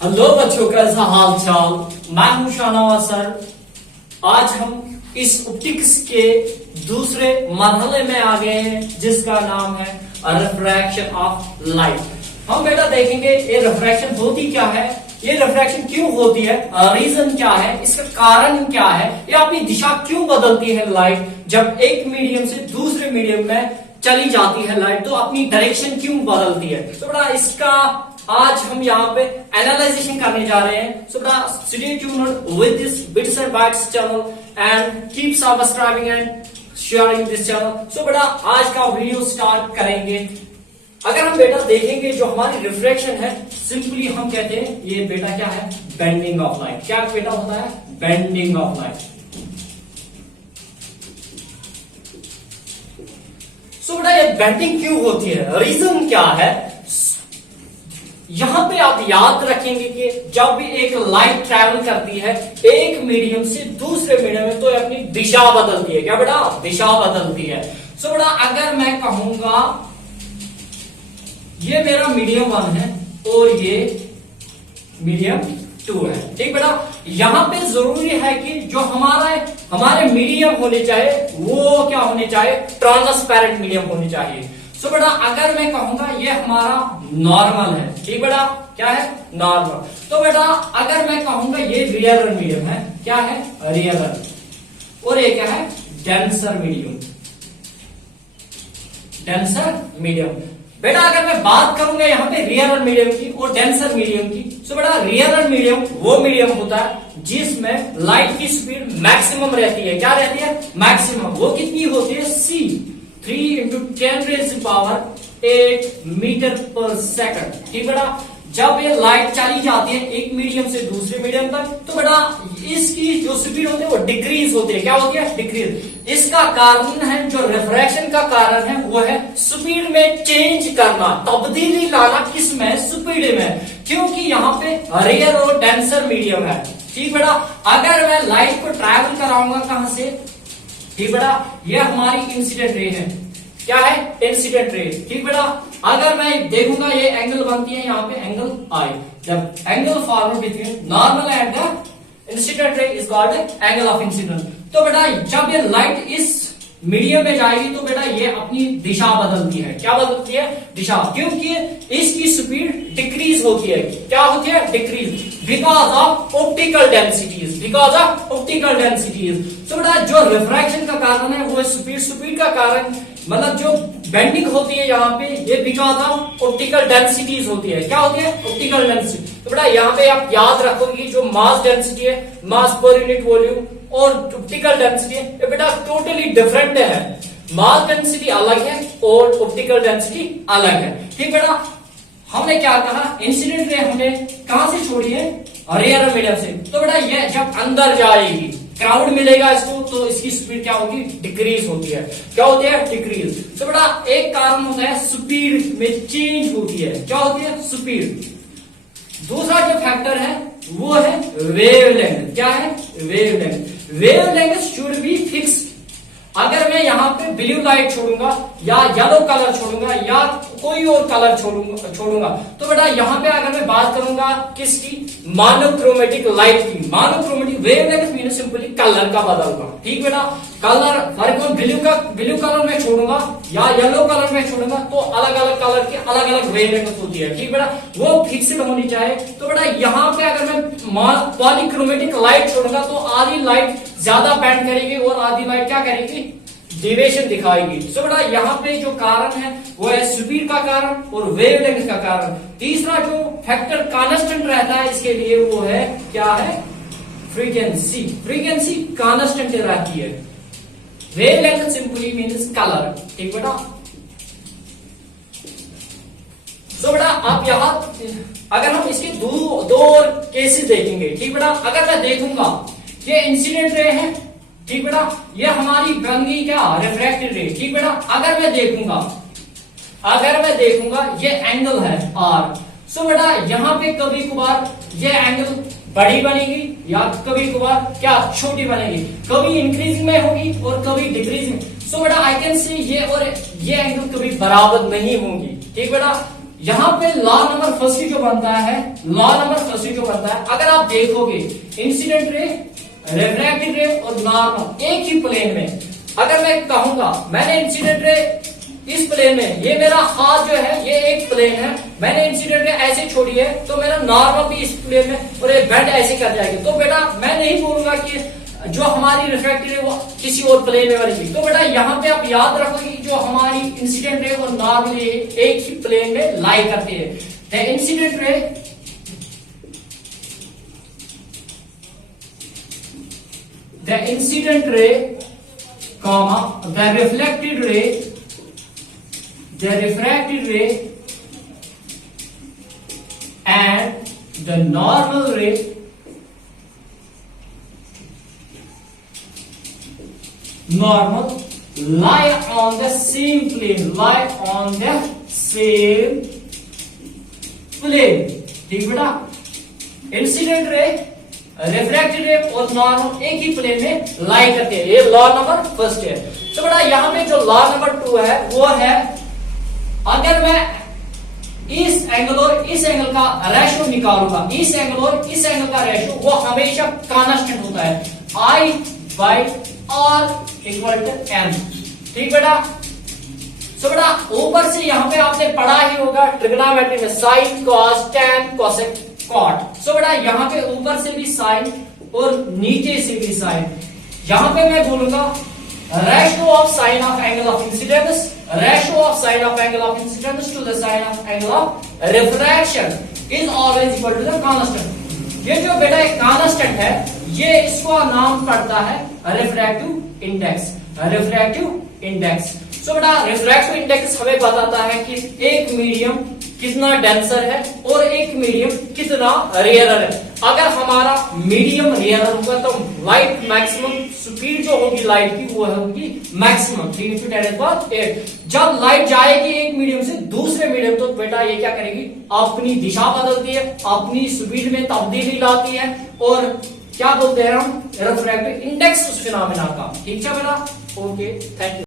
Hello बच्चों, कैसा हाल चाल। मैं हूं शाहनवाज सर। आज हम इस ऑप्टिक्स के दूसरे मरहले में आ गए हैं जिसका नाम है रिफ्रैक्शन ऑफ लाइट। हम बेटा देखेंगे ये रिफ्रैक्शन होती क्या है, ये रिफ्रैक्शन क्यों होती है, रीजन क्या है, इसका कारण क्या है, ये अपनी दिशा क्यों बदलती है लाइट जब एक मीडियम से दूसरे मीडियम में चली जाती है लाइट, तो अपनी डायरेक्शन क्यों बदलती है। तो बेटा इसका आज हम यहाँ पे एनालाइजेशन करने जा रहे हैं। सो बेटा stay tuned with this bits and bytes channel and keep subscribing and sharing this channel. So बेटा आज का वीडियो स्टार्ट करेंगे। अगर हम बेटा देखेंगे जो हमारी रिफ्रैक्शन है, सिंपली हम कहते हैं ये बेटा क्या है, बेंडिंग ऑफ लाइट। क्या बेटा होता है, बेंडिंग ऑफ लाइट। सो बेटा ये बेंडिंग क्यों होती है, रीजन क्या है। यहां पे आप याद रखेंगे कि जब भी एक लाइट ट्रैवल करती है एक मीडियम से दूसरे मीडियम में, तो अपनी दिशा बदलती है। क्या बेटा, दिशा बदलती है। सो बेटा अगर मैं कहूंगा ये मेरा मीडियम 1 है और ये मीडियम 2 है, ठीक बेटा। यहां पे जरूरी है कि जो हमारे मीडियम होने चाहिए वो क्या होने चाहिए, ट्रांसपेरेंट मीडियम होने चाहिए। सो बेटा अगर मैं कहूंगा ये हमारा नॉर्मल है, ठीक बेटा, क्या है, नॉर्मल। तो बेटा अगर मैं कहूंगा ये रियल मीडियम है, क्या है, रियल, और ये क्या है, डेंसर मीडियम, डेंसर मीडियम। बेटा अगर मैं बात करूंगा यहाँ पे रियल मीडियम की और डेंसर मीडियम की, तो बेटा रियल मीडियम वो मीडियम होता है जिसमें लाइट की स्पीड मैक्सिमम रहती है। क्या रहती है, मैक्सिमम। वो कितनी होती है, c 3 × 10⁸ मीटर पर सेकंड, ठीक बेटा। जब ये लाइट चली जाती है एक मीडियम से दूसरे मीडियम तक, तो बेटा इसकी जो स्पीड होती है वो डिक्रीज होती है। क्या होती है, डिक्रीज। इसका कारण है, जो रिफ्रैक्शन का कारण है वो है स्पीड में चेंज करना, तब्दीली लाना। किसमें, स्पीड में, क्योंकि यहाँ पे रियल और डेंसर मीडियम है, ठीक बेटा। अगर मैं लाइट को ट्रैवल कराऊंगा कहां से, ठीक बेटा, ये हमारी इंसिडेंट रे है। क्या है, इंसिडेंट रे, ठीक बेटा। अगर मैं देखूंगा ये एंगल बनती है यहाँ पे एंगल आई। जब angle form between normal and the incident ray is called angle of incident. तो बेटा जब ये लाइट इस मीडियम में जाएगी तो बेटा ये अपनी दिशा बदलती है। क्या बदलती है, दिशा, क्योंकि इसकी स्पीड डिक्रीज होती है। क्या होती है, decrease, because of optical densities, because of optical densities. तो बेटा जो रिफ्रैक्शन का कारण है वो स्पीड का कारण, मतलब जो बेंडिंग होती है यहाँ पे, ये बिकॉज ऑफ ऑप्टिकल डेंसिटीज होती है। क्या होती है, ऑप्टिकल डेंसिटी। तो बेटा यहाँ पे आप याद रखोगे जो मास डेंसिटी है, मास पर यूनिट वॉल्यूम, और ऑप्टिकल डेंसिटी है, ये बेटा टोटली डिफरेंट है। मास डेंसिटी अलग है और ऑप्टिकल डेंसिटी अलग है, ठीक बेटा। हमने क्या कहा, इंसिडेंट रे हमने कहां से छोड़ी है, रियल मीडियम से। तो बेटा ये जब अंदर जाएगी, क्राउड मिलेगा इसको, तो इसकी स्पीड क्या होगी, डिक्रीज होती है। क्या होती है, डिक्रीज। तो बेटा एक कारण होता है स्पीड में चेंज होती है। क्या होती है, स्पीड। दूसरा जो फैक्टर है वो है वेवलेंथ। क्या है, wavelength. Wavelength should be fix. अगर मैं यहाँ पे ब्लू लाइट छोड़ूंगा या येलो कलर छोड़ूंगा या कोई और कलर छोड़ूंगा, तो बेटा यहाँ पे अगर मैं बात करूंगा किसकी, मोनोक्रोमेटिक लाइट की। Monochromatic wavelength mean simply colour का बदलना, ठीक बेटा। कलर फर्क ब्लू कलर में छोड़ूंगा या येलो कलर में छोड़ूंगा तो अलग अलग कलर की अलग अलग वेवलेंथ होती है, ठीक बेटा। वो फिक्स्ड होनी चाहिए। तो बेटा यहाँ पे अगर मैं पॉलीक्रोमेटिक लाइट छोड़ूंगा तो आधी लाइट ज्यादा बैंड करेगी और आधी लाइट क्या करेगी, डिविएशन दिखाएगी। सो बेटा यहाँ पे जो कारण है वो है स्पीड का कारण और वेवलेंथ का कारण। तीसरा जो फैक्टर कांस्टेंट रहता है इसके लिए वो है, क्या है, फ्रीक्वेंसी। फ्रीक्वेंसी कांस्टेंट रहती है। वेवलेंथ सिंपली मीन्स कलर, ठीक बेटा। सो बेटा आप यहाँ अगर हम इसके दो और केसेस देखेंगे, ठीक बेटा। अगर मैं देखूंगा ये इंसिडेंट रे है, ठीक बेटा, ये हमारी बन गई क्या, रिफ्रैक्टेड रे, ठीक बेटा। अगर मैं देखूंगा ये एंगल है आर। सो बेटा यहाँ पे कभी कभार ये एंगल बड़ी बनेगी या कभी कभार क्या, छोटी बनेगी, कभी इंक्रीजिंग में होगी और कभी डिक्रीजिंग। सो बेटा आई कैन सी ये और ये एंगल कभी बराबर नहीं होंगी, ठीक बेटा। यहां पे लॉ नंबर फर्स्ट जो बनता है, अगर आप देखोगे इंसिडेंट रे, रिफ्रैक्टेड रे और नॉर्मल एक ही प्लेन में, अगर मैं कहूंगा मैंने इंसिडेंट रे इस प्लेन में, ये मेरा हाथ जो है ये एक प्लेन है, मैंने इंसिडेंट रे ऐसे छोड़ी है, तो मेरा नॉर्मल भी इस प्लेन में और ये बेंड ऐसे कर जाएगी। तो बेटा मैं नहीं बोलूंगा कि जो हमारी रिफ्रैक्टेड है वो किसी और प्लेन में बनेगी। तो बेटा यहाँ पे आप याद रखोगे कि जो हमारी इंसिडेंट रे और नॉर्मल एक ही प्लेन में लाई करती है। The incident ray comma the refracted ray and the normal ray lie on the same plane, ठीक बेटा। इंसिडेंट रे, रिफ्रैक्टेड रे और नॉर्मल एक ही प्लेन में लाई करते हैं, ये लॉ नंबर फर्स्ट है। तो बेटा यहाँ पे जो लॉ नंबर 2 है वो है, अगर मैं इस एंगल और इस एंगल का रेशियो निकालूंगा, इस एंगल और इस एंगल का रेशियो वो हमेशा कांस्टेंट होता है, I by R equal to M, ठीक बेटा। सो बेटा ऊपर से यहाँ पे आपने पढ़ा ही होगा ट्रिग्नोमेट्री में sine, cos, tan, cosec, cot. So बेटा यहाँ पे ऊपर से भी साइन और नीचे से भी साइन। यहाँ पे मैं बोलूंगा ratio of sine of angle of incidence, ratio of sine of angle of incidence to the sine of angle of refraction is always equal to the constant. ये जो बेटा एक कांस्टेंट है, ये इसको नाम पड़ता है रिफ्रैक्टिव इंडेक्स। सो बेटा रिफ्रैक्टिव इंडेक्स हमें बताता है कि एक मीडियम कितना डेंसर है और एक मीडियम कितना रेयरर है। अगर हमारा मीडियम रेयरर होगा तो लाइट मैक्सिमम स्पीड जो होगी लाइट की वो होगी मैक्सिमम 3 × 10⁸। जब लाइट जाएगी एक मीडियम से दूसरे मीडियम, तो बेटा ये क्या करेगी, अपनी दिशा बदलती है, अपनी स्पीड में तब्दीली लाती है, और क्या बोलते हैं हम, रिफ्रैक्टिव इंडेक्स उस फिनोमेना का। ठीक है बेटा, ओके, थैंक यू।